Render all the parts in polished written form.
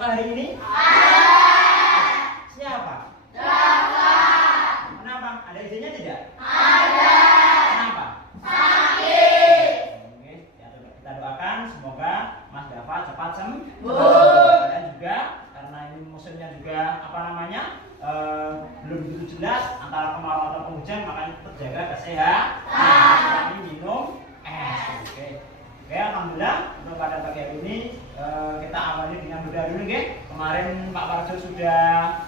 sekolah hari ini? Siapa? Kenapa? Ada izinnya tidak? Kenapa? Oke, kita doakan semoga Mas Dava cepat sembuh. Dan juga karena ini musimnya juga belum begitu jelas antara kemarau atau penghujan, makanya terjaga kesehatan. Kami minum es. Oke, alhamdulillah untuk pada pagi hari ini kita awali dengan berdoa dulu, nggih. Kemarin Pak Warjo sudah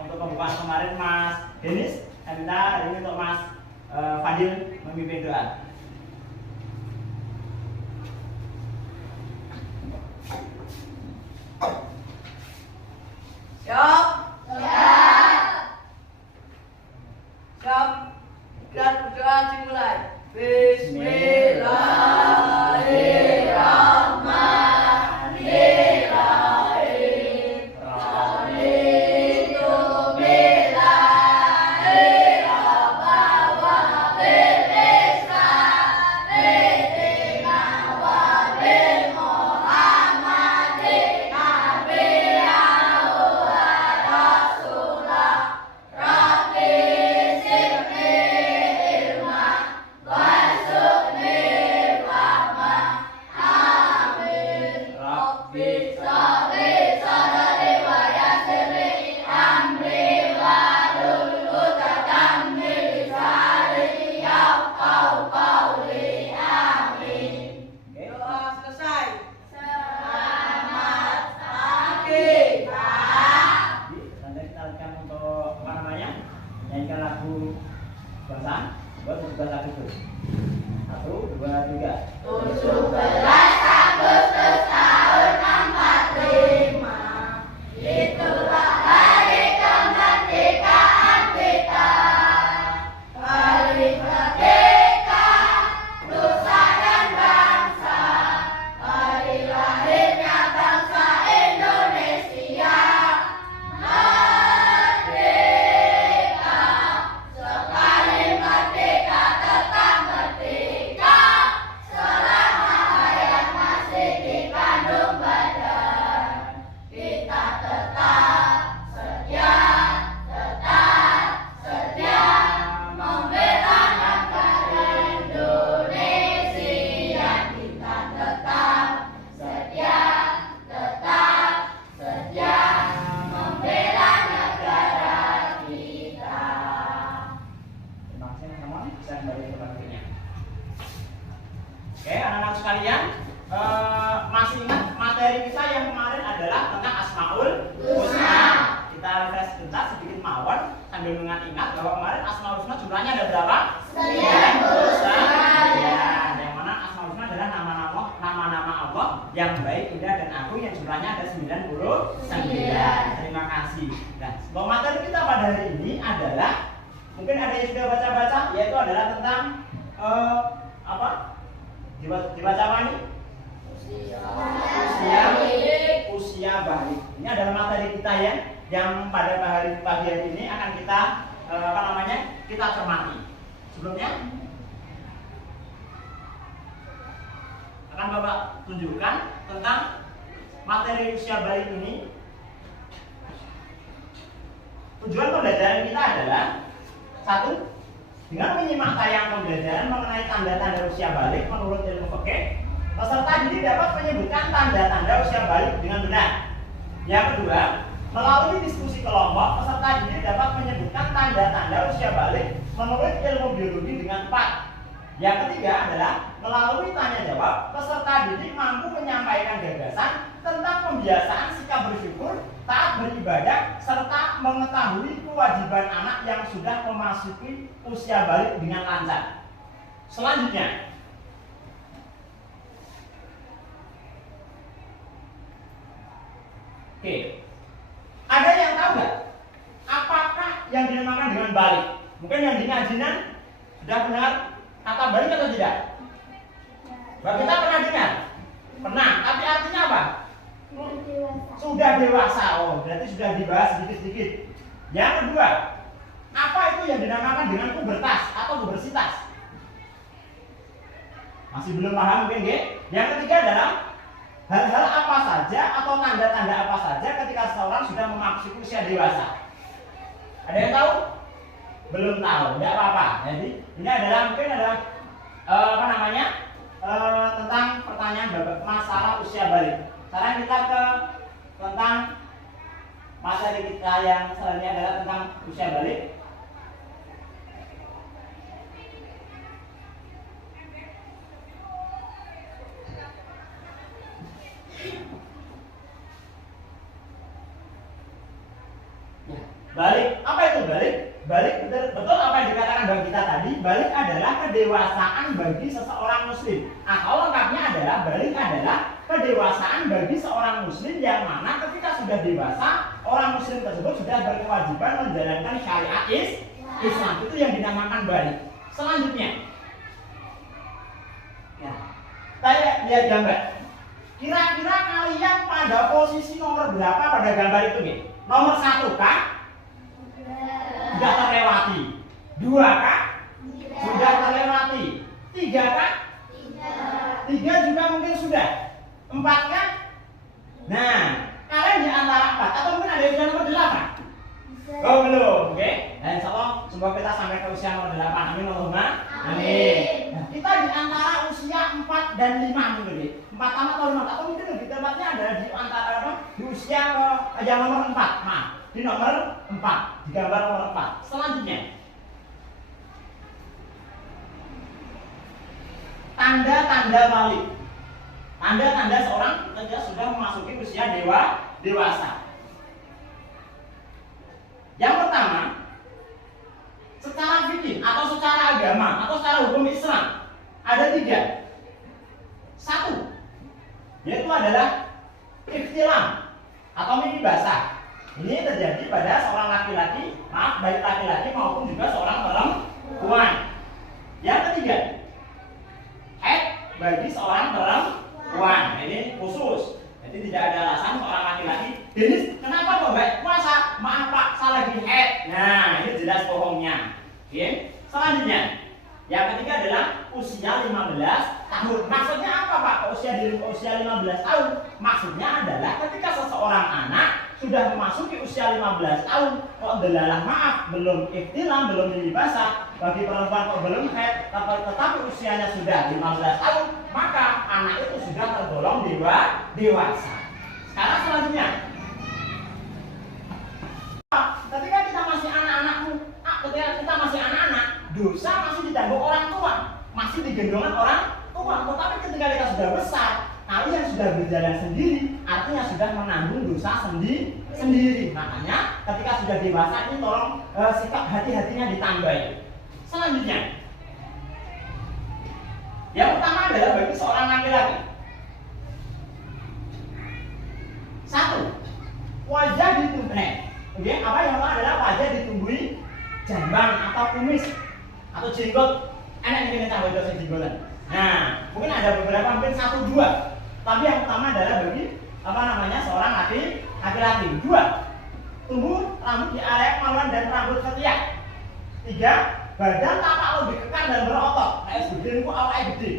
untuk pembukaan kemarin Mas Denis, saya minta hari ini untuk Mas Fadil memimpin doa. Siap. Dan berdoa dimulai. Bismillahirrahmanirrahim. Nyanyikan lagu kebangsaan buat 17 Agustus. 1, 2, 3. 17 Agustus tahun 45, itulah hari kemerdekaan kita. Hari merdeka, nusa dan bangsa, hari lahirnya bangsa Indonesia. Oke, anak-anak sekalian, masih ingat materi kita yang kemarin adalah tentang Asmaul Husna. Kita refresh sebentar sedikit mawon sambil mengingat bahwa kemarin Asmaul Husna jumlahnya ada berapa? 99. Ya, yang mana Asmaul Husna adalah nama-nama Allah yang baik, indah dan agung yang jumlahnya ada 99. Terima kasih. Nah, materi kita pada hari ini adalah, mungkin ada yang sudah baca-baca, yaitu adalah tentang apa? Dibaca apa ini? Usia balik. Ini adalah materi kita ya, yang pada pagi hari ini akan kita kita cermati. Sebelumnya akan Bapak tunjukkan tentang materi usia balik ini. Tujuan pembelajaran kita adalah 1. Dengan menyimak tayangan pembelajaran mengenai tanda-tanda usia balik menurut ilmu fikih, peserta didik dapat menyebutkan tanda-tanda usia balik dengan benar. Yang kedua, melalui diskusi kelompok, peserta didik dapat menyebutkan tanda-tanda usia balik menurut ilmu biologi dengan tepat. Yang ketiga adalah melalui tanya jawab, peserta didik mampu menyampaikan gagasan tentang pembiasaan sikap bersyukur, taat beribadah, serta mengetahui kewajiban anak yang sudah memasuki usia balik dengan lancar. Selanjutnya, oke, ada yang tahu nggak apakah yang dinamakan dengan balik? Mungkin yang di ngajian sudah benar kata balik atau tidak? Mbak kita pernah dengar? Pernah, tapi artinya apa? Sudah dewasa. Oh, berarti sudah dibahas sedikit-sedikit. Yang kedua, apa itu yang dinamakan dengan pubertas atau pubersitas? Masih belum paham mungkin, nggih? Yang ketiga adalah hal-hal apa saja atau tanda-tanda apa saja ketika seseorang sudah memasuki usia dewasa? Ada yang tahu? Belum tahu, tidak apa-apa. Jadi ini adalah mungkin adalah tentang pertanyaan masalah usia balik. Sekarang kita ke tentang materi kita yang selanjutnya adalah tentang usia balik. Balik, apa itu balik? Balik betul apa yang dikatakan bagi kita tadi. Balik adalah kedewasaan bagi seseorang muslim. Atau lengkapnya adalah balik adalah kedewasaan bagi seorang muslim yang mana ketika sudah dewasa, orang muslim tersebut sudah berkewajiban menjalankan syariat Islam. Itu yang dinamakan balik. Selanjutnya, ya, saya lihat gambar. Kira-kira kalian pada posisi nomor berapa pada gambar itu? Nih? Nomor 1 kah? Sudah terlewati. 2 kah? Sudah terlewati. 3 kah? 3 juga mungkin sudah. 4 kah? Nah, kalian di antara 4 atau mungkin ada yang sudah nomor 8? Oh belum, oke? Dan insya Allah semoga kita sampai ke usia nomor 8. Amin Allahumma. Amin. Nah, kita di antara usia 4 dan 5 mungkin. 4 tamat atau 5 atau mungkin lebih tepatnya adalah di antara di usia yang nomor 4. Maaf, di nomor 4, di gambar nomor 4. Selanjutnya, tanda-tanda balik. Tanda-tanda seorang ketika sudah memasuki usia dewasa. Yang pertama, secara fikih atau secara agama atau secara hukum Islam ada 3. 1, yaitu adalah ikhtilam atau mimpi basah. Ini terjadi pada seorang laki-laki, baik laki-laki maupun juga seorang perempuan. Yang ketiga, haid bagi seorang perempuan. Ini khusus. Jadi tidak ada alasan seorang laki-laki, Denis, kenapa kok baik puasa? Maaf Pak, saya lagi haid. Nah, ini jelas bohongnya. Oke. Selanjutnya, yang ketiga adalah usia 15 tahun. Maksudnya apa Pak? Usia 15 tahun. Maksudnya adalah ketika seseorang anak sudah memasuki usia 15 tahun, kok delalah maaf, belum ikhtilam, belum mimpi basah, bagi perempuan kok belum haid, tetapi usianya sudah 15 tahun, maka anak itu sudah tergolong dewasa. Sekarang selanjutnya, ketika kita masih anak-anak, dosa masih ditanggung orang tua, masih digendongan orang tua. Tetapi ketika kita sudah besar, kalian sudah berjalan sendiri, artinya sudah menanggung dosa sendiri. Makanya ketika sudah dewasa ini tolong sikap hati-hatinya ditambahi. Selanjutnya, yang pertama adalah bagi seorang laki-laki. 1, wajah ditumbuhi. Oke, apa yang pertama adalah wajah ditumbuhi jambang atau kumis atau jenggot. Enak ini kita coba dosa jenggotan. Nah, mungkin ada beberapa, mungkin 1, 2. Tapi yang pertama adalah bagi seorang laki-laki. 2, tumbuh rambut di area kemaluan dan rambut ketiak. 3, badan tampak lebih kekar dan berotot. Kayak gede, awalnya gede.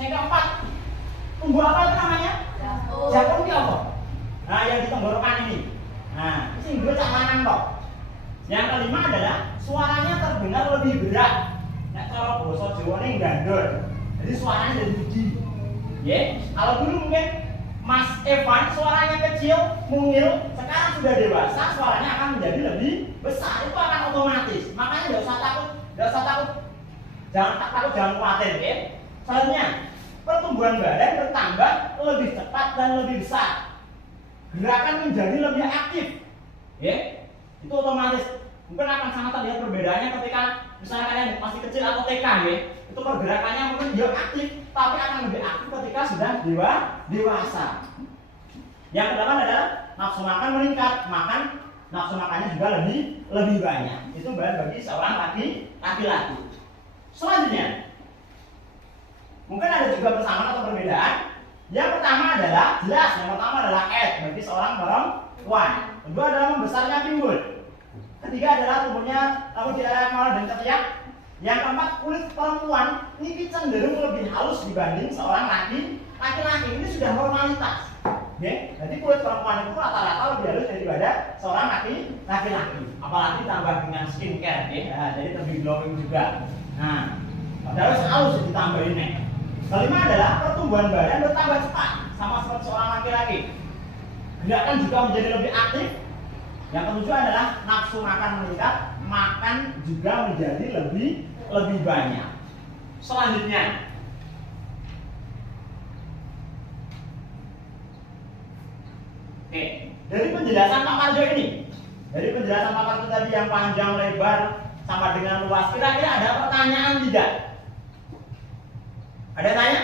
Yang keempat, tumbuh apa itu namanya? Jakun ki apa? Nah, yang di tenggorokan ini. Nah, ini gue cak lanang kok. Yang kelima adalah suaranya terdengar lebih berat. Nek cara basa Jawane gandol. Jadi suaranya jadi tinggi. Kalau dulu mungkin Mas Evan suaranya kecil, mungil, sekarang sudah dewasa, suaranya akan menjadi lebih besar. Itu akan otomatis. Makanya tidak usah takut. Jangan takut, jangan khawatir. Selanjutnya, pertumbuhan badan bertambah lebih cepat dan lebih besar. Gerakan menjadi lebih aktif. Itu otomatis. Mungkin akan sangat terlihat perbedaannya ketika misalnya kalian masih kecil atau TK, itu pergerakannya mungkin dia aktif, tapi akan lebih aktif ketika sudah dewasa. Yang kedua adalah nafsu makan meningkat, nafsu makannya juga lebih banyak. Itu bagi seorang laki-laki. Selanjutnya, mungkin ada juga persamaan atau perbedaan. Yang pertama adalah jelas, yang pertama adalah haid bagi seorang perempuan. Kedua adalah membesarnya pinggul. Ketiga adalah tumbuhnya rambut di area kemaluan dan ketiak. Yang keempat, kulit perempuan ini cenderung lebih halus dibanding seorang laki-laki. Ini sudah normalitas. Oke, jadi kulit perempuan itu rata-rata lebih halus daripada seorang laki-laki. Apalagi tambah dengan skincare, ya. Jadi lebih glowing juga. Nah, padahal halus ditambahin nih. Kelima adalah pertumbuhan badan bertambah cepat, sama seperti seorang laki-laki. Gerakan juga menjadi lebih aktif. Yang ketujuh adalah nafsu makan meningkat, makan juga menjadi lebih banyak. Selanjutnya, oke, dari penjelasan Pak Parjo ini, dari penjelasan Pak Parjo tadi yang panjang lebar sama dengan luas, kira-kira ada pertanyaan tidak? Ada tanya?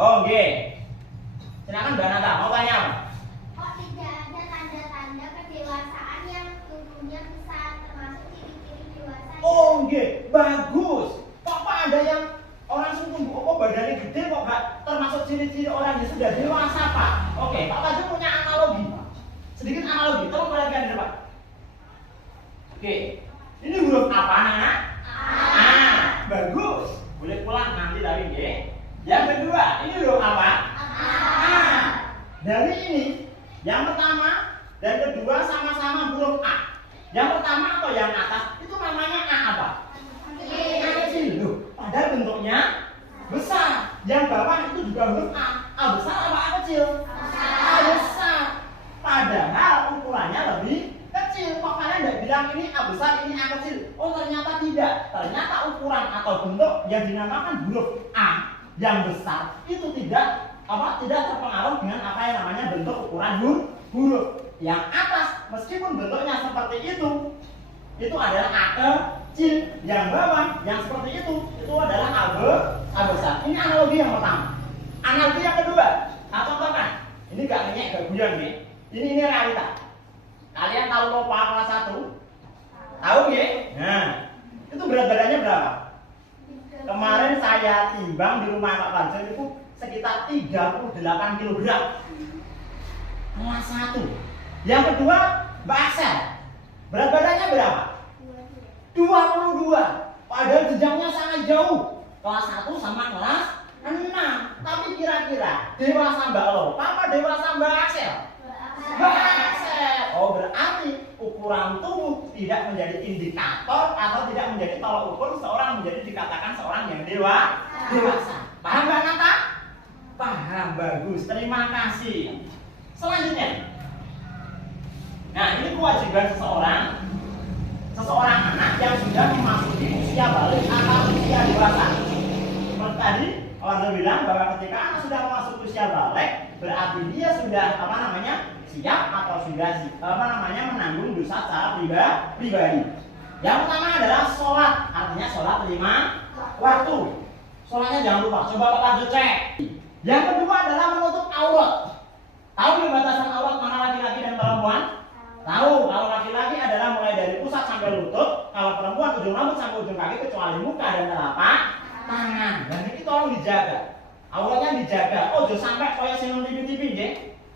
Oh, oke. Silakan Mbak Nata, mau tanya apa? Kok tidak ada tanda-tanda kedewasaan yang tubuhnya besar termasuk ciri-ciri dewasa? Oh, oke, bagus. Kok Pak ada yang orang tumbuh kok badannya gede kok Pak termasuk ciri-ciri orang yang sudah dewasa Pak? Oke, Pak Parjo punya analogi. Sedikit analogi, tolong perhatikan dulu Pak. Oke, ini huruf apa nak? A. Bagus. Boleh pulang nanti tapi ya. Yang kedua, ini huruf apa? A. Dari ini, yang pertama dan kedua sama-sama huruf A. Yang pertama atau yang atas itu namanya A apa? A kecil. Loh, padahal bentuknya besar. Yang bawah itu juga huruf A. A besar apa A kecil? A besar. Padahal ukurannya lebih kecil. Kok kalian tidak bilang ini A besar, ini A kecil? Oh, ternyata tidak. Ternyata ukuran atau bentuk yang dinamakan huruf A yang besar itu tidak terpengaruh dengan apa yang namanya bentuk ukuran huruf. Yang atas meskipun bentuknya seperti itu adalah A kecil. Yang bawah yang seperti itu adalah A besar. Ini analogi yang pertama. Analogi yang kedua, nah contohkan. Ini gak ngenyek, gak guyon nih. Ini realita. Kalian tahu Lopa kelas 1? Tahu ya? Nah, itu berat badannya berapa? Kemarin saya timbang di rumah Pak Parjo itu sekitar 38 kg. Kelas 1. Yang kedua, Mbak Axel. Berat badannya berapa? 22. Padahal jenjangnya sangat jauh. Kelas 1 sama kelas 6. Tapi kira-kira dewasa Mbak Lopa apa dewasa Mbak Axel? Mbak Axel. Oh, berarti ukuran tubuh tidak menjadi indikator atau tidak menjadi tolak ukur seorang menjadi dikatakan seorang yang dewasa. Paham Mbak Nata? Paham, bagus. Terima kasih. Selanjutnya. Nah, ini kewajiban seseorang anak yang sudah memasuki usia balik atau usia dewasa. Seperti tadi, orang bilang bahwa ketika anak sudah memasuki usia balik, berarti dia sudah siap atau sudah menanggung dosa secara pribadi. Yang pertama adalah sholat, artinya sholat 5 waktu. Sholatnya jangan lupa, coba Pak Parjo cek. Yang kedua adalah menutup aurat. Tahu batasan aurat mana laki-laki dan perempuan? Tahu, kalau laki-laki adalah mulai dari pusat sampai lutut, kalau perempuan ujung rambut sampai ujung kaki kecuali muka dan telapak tangan. Dan ini tolong dijaga. Auratnya dijaga. Oh, jangan sampai kayak sinong TV nggih.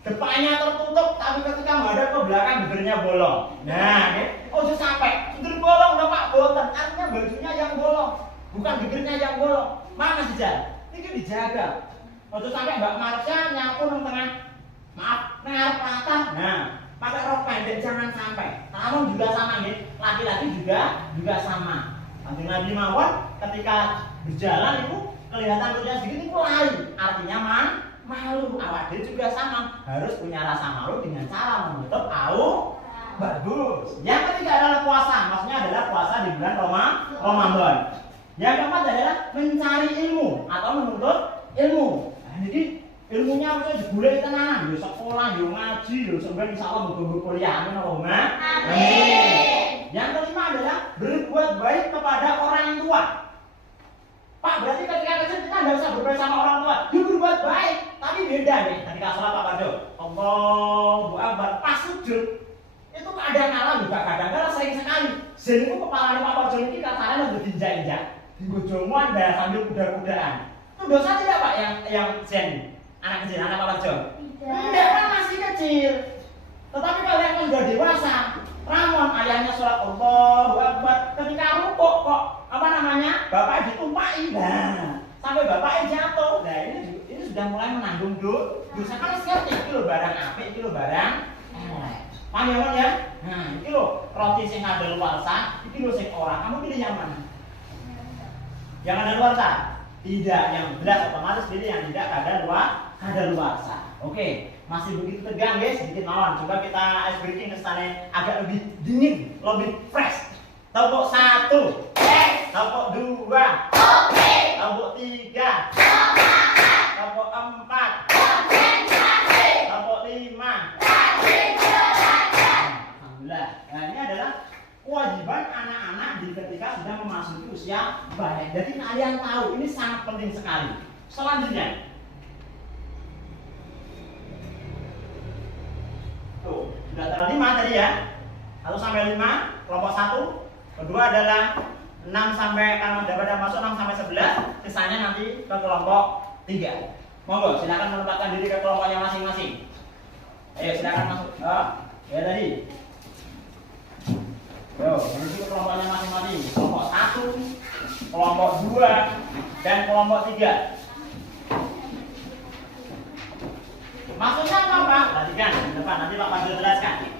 Depannya tertutup, tapi ketika menghadap ke belakang bibirnya bolong. Nah, oh jangan sampai bibir bolong, udah Pak boten. Artinya bajunya yang bolong, bukan bibirnya yang bolong. Mana dijaga? Ini dijaga. Oh jangan sampai Mbak Marsha nyampur di tengah. Maaf, ngarep patah. Nah, pakai rok pendek jangan sampai. Namun juga sama nih, laki-laki juga sama. Kanjeng Nabi mawon ketika berjalan itu kelihatan perutnya sedikit itu lari. Artinya malu. Awak dia juga sama, harus punya rasa malu dengan cara menutup aurat. Bagus. Yang ketiga adalah puasa, maksudnya adalah puasa di bulan Ramadan. Yang keempat adalah mencari ilmu atau menuntut ilmu. Nah, jadi ilmunya bisa digulai tenanan, yo sekolah, yo ngaji, yo sampai insyaallah muga-muga kuliah. Amin. Yang kelima adalah berbuat baik kepada orang tua. Pak, berarti ketika kecil kita tidak usah berbaik sama orang tua. Dia berbuat baik, tapi beda nih. Ketika sholat Pak Parjo, Allahu Akbar, pas sujud itu keadaan alam juga kadang-kadang sering sekali. Zen itu kepalanya Pak Parjo ini katanya untuk diinjak-injak, digojomuan dan sambil kuda-kudaan. Itu dosa tidak Pak yang Zen, anak kecil, anak Pak Parjo? Tidak, kan masih kecil. Tetapi kalau yang sudah dewasa, Ramon ayahnya sholat Allahu sudah mulai menanggung dosa. Kan ngerti iki lho barang apik, iki lho barang elek. Paham ya, Mon ya? Nah, iki lho roti sing kadaluarsa, iki lho sing ora. Kamu pilih yang mana? Yang kadaluarsa? Tidak, yang belas otomatis pilih yang tidak kadaluarsa. Oke, masih begitu tegang guys, sedikit mawon. Coba kita ice breaking kesannya agak lebih dingin, lebih fresh. Tepuk 1, tepuk 2, tepuk 3, tepuk 4, tepuk 5. Alhamdulillah. Nah, ini adalah kewajiban anak-anak ketika sudah memasuki usia balik. Jadi kalian tahu ini sangat penting sekali. Selanjutnya, tuh sudah terlalu 5 tadi ya. 1 sampai 5 kelompok 1. Kedua adalah 6 sampai kalau dapat masuk 6 sampai 11, sisanya nanti ke kelompok 3. Monggo silakan menempatkan diri ke kelompoknya masing-masing. Ayo silakan masuk. Ya tadi. Yo, menuju ke kelompoknya masing-masing. Kelompok 1, kelompok 2, dan kelompok 3. Maksudnya apa, Pak? Perhatikan di depan, nanti Pak Fadil jelaskan.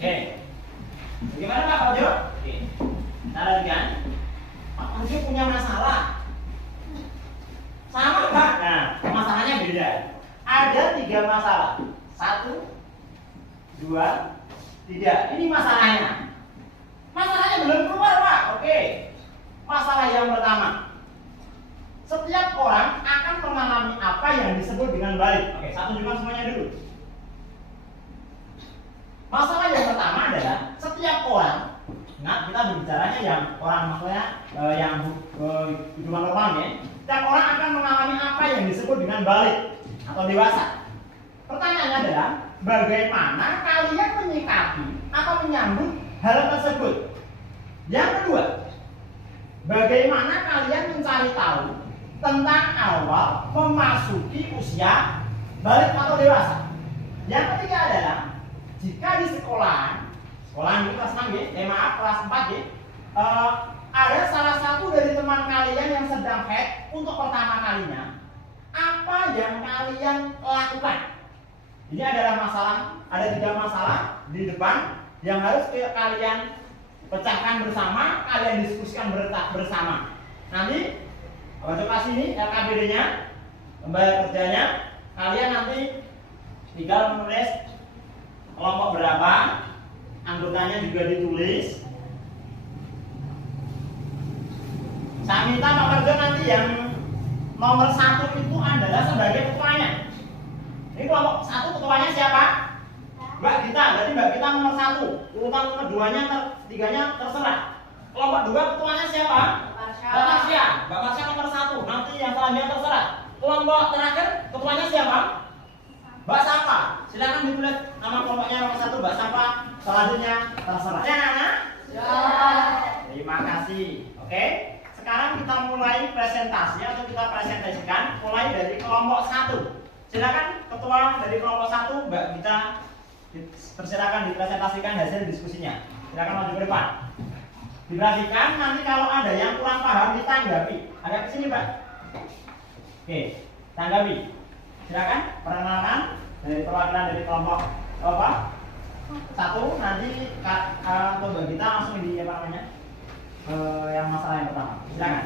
Oke. Bagaimana Pak Fadil? Oke. Kita lanjutkan. Pak Fadil punya masalah. Sama Pak. Nah, masalahnya beda. Ada 3 masalah. 1, 2, 3. Ini masalahnya. Masalahnya belum keluar Pak. Oke. Masalah yang pertama. Setiap orang akan mengalami apa yang disebut dengan balik. Oke, saya tunjukkan semuanya dulu. Masalah yang pertama adalah setiap orang. Nah, kita berbicaranya yang orang maksudnya yang hidupan normal ya. Setiap orang akan mengalami apa yang disebut dengan balik atau dewasa. Pertanyaannya adalah bagaimana kalian menyikapi atau menyambut hal tersebut. Yang kedua, bagaimana kalian mencari tahu tentang awal memasuki usia balik atau dewasa. Yang ketiga adalah jika di sekolahan ini kelas 6 ya, maaf kelas 4 ya, ada salah satu dari teman kalian yang sedang head untuk pertama kalinya, apa yang kalian lakukan? Ini adalah masalah, ada 3 masalah di depan yang harus kalian pecahkan bersama, kalian diskusikan bersama. Nanti untuk sini LKPD-nya, lembaga kerjanya, kalian nanti tinggal menulis kelompok berapa, anggotanya juga ditulis. Saya minta Pak Kerja nanti yang nomor 1 itu adalah sebagai ketuanya. Ini kelompok 1 ketuanya siapa? Mbak Gita, berarti Mbak Gita nomor 1. Urutan keduanya, tiganya terserah. Kelompok 2 ketuanya siapa? Mbak Marsya. Mbak Marsya nomor 1. Nanti yang selanjutnya terserah. Kelompok terakhir ketuanya siapa? Mbak Safa. Silakan ditulis nama kelompoknya nomor 1 Mbak Safa. Selanjutnya terserah. Ya, Nana? Ya. Terima kasih. Oke. Sekarang kita mulai presentasi atau kita presentasikan mulai dari kelompok 1. Silakan ketua dari kelompok 1 Mbak Gita, persilakan dipresentasikan hasil diskusinya. Silakan maju ke depan. Diperhatikan nanti kalau ada yang kurang paham ditanggapi. Agak ke sini Mbak. Oke, tanggapi. Silakan perkenalan dari perwakilan dari kelompok apa? 1 nanti untuk Mbak Gita langsung di apa namanya? Yang masalah yang pertama. Silakan.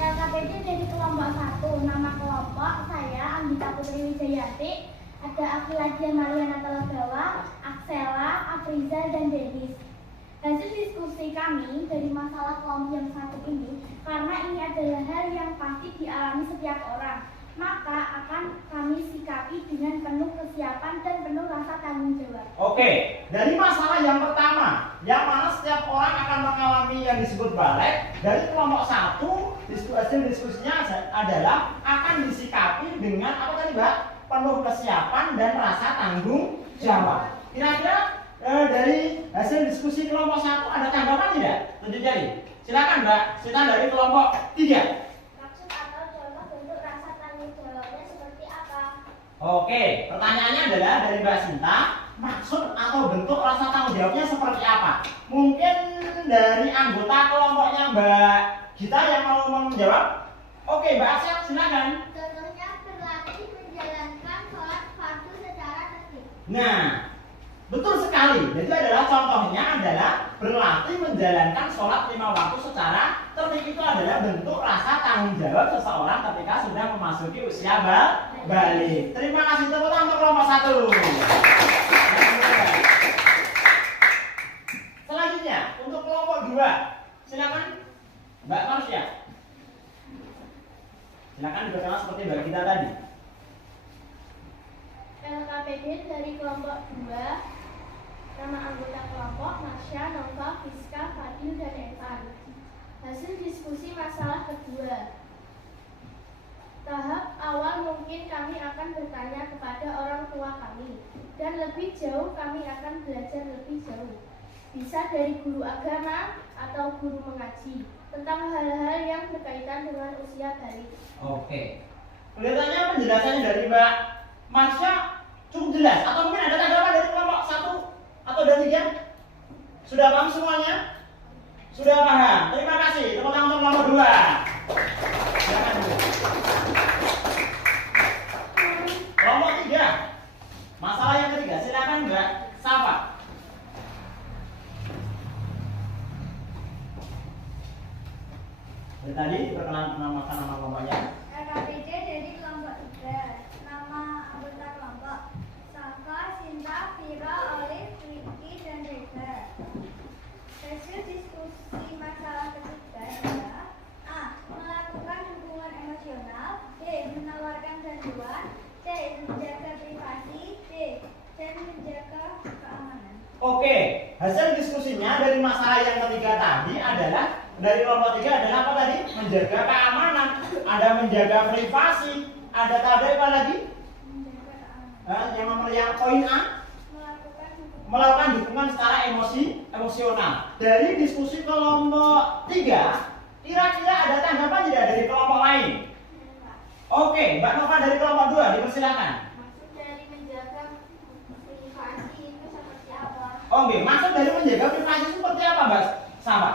LKPD dari kelompok 1. Nama kelompok saya Anggita Putri Wijayati. Ada Afiladia Mariana Telagawa, Aksela, Afriza, dan Denis. Hasil diskusi kami dari masalah kelompok yang 1 ini, karena ini adalah hal yang pasti dialami setiap orang, maka akan kami sikapi dengan penuh kesiapan dan penuh rasa tanggung jawab. Oke, dari masalah yang pertama, yang mana setiap orang akan mengalami yang disebut balik, dari kelompok 1, hasil diskusinya adalah akan disikapi dengan apa tadi Mbak? Penuh kesiapan dan rasa tanggung jawab. Kira-kira dari hasil diskusi kelompok 1 ada tanggapan tidak? Tunjuk jari. Silakan Mbak, silakan dari kelompok 3. Maksud atau contoh bentuk rasa tanggung jawabnya seperti apa? Oke, pertanyaannya adalah dari Mbak Sinta, maksud atau bentuk rasa tanggung jawabnya seperti apa? Mungkin dari anggota kelompoknya Mbak Gita yang mau menjawab? Oke, Mbak Asya silakan. Contohnya berlatih menjalankan sholat fardu secara tertib. Nah, betul sekali. Jadi adalah contohnya adalah berlatih menjalankan sholat 5 waktu secara tertib. Itu adalah bentuk rasa tanggung jawab seseorang ketika sudah memasuki usia balik. Terima kasih, tepuk tangan untuk kelompok 1. Selanjutnya untuk kelompok 2, silakan Mbak Marsya. Silakan diperkenalkan seperti Mbak Gita tadi. LKPD dari kelompok 2. Nama anggota kelompok Marsya, Nova, Fiska, Fadil, dan Evan. Hasil diskusi masalah kedua. Tahap awal mungkin kami akan bertanya kepada orang tua kami, dan lebih jauh kami akan belajar lebih jauh. Bisa dari guru agama atau guru mengaji tentang hal-hal yang berkaitan dengan usia balik. Oke. Kelihatannya penjelasannya dari Mbak Marsya cukup jelas. Atau mungkin ada tanggapan dari kelompok 1 atau dari 3? Sudah paham semuanya? Sudah paham. Terima kasih. Tepuk tangan untuk kelompok 2. Silakan dulu. Kelompok 3. Masalah yang ketiga. Silakan Mbak Safa. Dari tadi perkenalan nama kelompoknya. LKPD dari kelompok 3. Nama anggota kelompok Safa, Sinta, Vira, Olive, Ricky, dan Reza. Hasil diskusi masalah ketiga adalah A. Melakukan hubungan emosional, B. Menawarkan bantuan, C. Menjaga privasi, D. Dan menjaga keamanan. Oke, hasil diskusinya dari masalah yang ketiga tadi adalah dari kelompok 3 adalah apa tadi? Menjaga keamanan, ada menjaga privasi, ada tadi apa lagi? Menjaga keamanan. Yang poin A, melakukan dukungan secara emosional. Dari diskusi kelompok 3, kira-kira ada tanggapan tidak dari kelompok lain? Oke, Mbak Nova dari kelompok 2, dipersilakan. Maksud dari menjaga privasi itu seperti apa? Oke, maksud dari menjaga privasi seperti apa, Mbak Safa?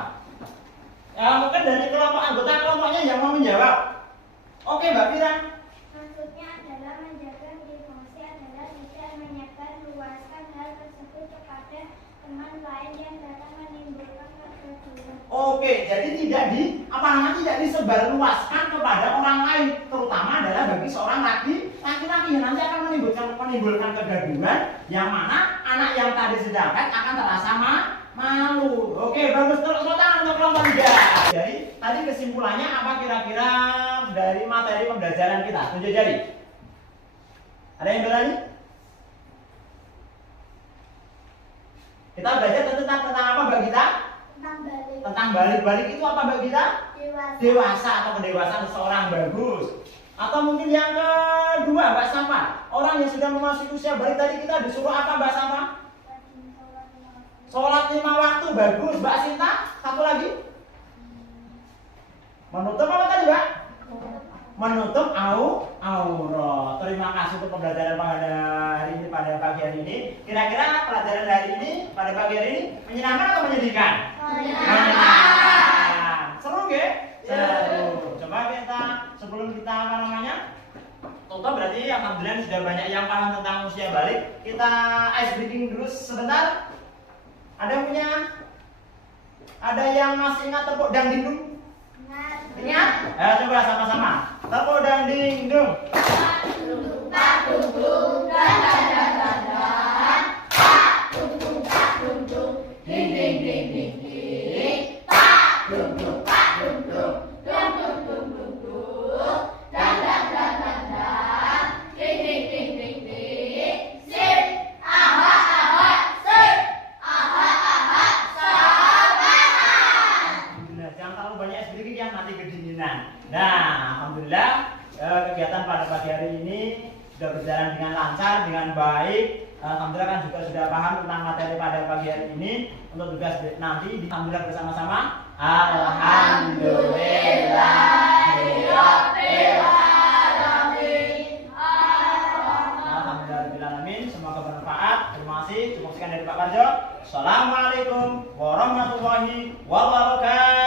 Ya, mungkin dari kelompok anggota kelompoknya yang mau menjawab. Oke, Mbak Fira. Maksudnya adalah menjaga privasi adalah tidak menyebar luaskan hal tersebut kepada teman lain yang dapat menimbulkan kegaduhan. Oke, jadi tidak tidak disebarluaskan kepada orang lain, terutama adalah bagi seorang laki-laki yang nanti akan menimbulkan kegaduhan, yang mana anak yang tadi sedangkan akan terasa malu. Oke, bagus. Tepuk tangan untuk kelompok 3. Jadi tadi kesimpulannya apa kira-kira dari materi pembelajaran kita? Tunjuk jari. Ada yang berani? Kita belajar tentang apa, Mbak Gita? Tentang balik. Tentang balik itu apa, Mbak Gita? Dewasa atau kedewasaan seseorang. Bagus. Atau mungkin yang kedua, Mbak Safa, orang yang sudah memasuki usia balik tadi kita disuruh apa, Mbak Safa? Sholat 5 waktu. Bagus. Mbak Sinta, satu lagi. Menutup apa tadi, Mbak? Menutup aurat. Terima kasih untuk pembelajaran pada hari ini, pada pagi hari ini. Kira-kira pelajaran hari ini pada pagi hari ini menyenangkan atau menyedihkan? Menyenangkan. Seru nggih? Seru. Coba kita sebelum kita tutup, berarti alhamdulillah sudah banyak yang paham tentang usia balik. Kita ice breaking dulu sebentar. Ada yang punya? Ada yang masih ingat tepuk dangdingdung? Ingat? Ayo coba sama-sama. Tepuk dangdingdung. Tak duduk, tak duduk, dan tak duduk, tak duduk, ding ding ding ding ding. Tak duduk, tak duduk, dum dum dum dum dum, dan ding ding ding ding ding. Sip, aha aha, sip, aha aha, sabaran. Alhamdulillah, jangan terlalu banyak sedikit ya, nanti kedinginan. Nah, alhamdulillah kegiatan pada pagi hari ini sudah berjalan dengan lancar, dengan baik. Alhamdulillah kan juga sudah paham tentang materi pada pagi hari ini. Untuk tugas nanti, alhamdulillah bersama-sama. Alhamdulillahirobbilalamin. Semoga bermanfaat. Terima kasih. Cukup sekian dari Pak Parjo. Assalamualaikum warahmatullahi wabarakatuh.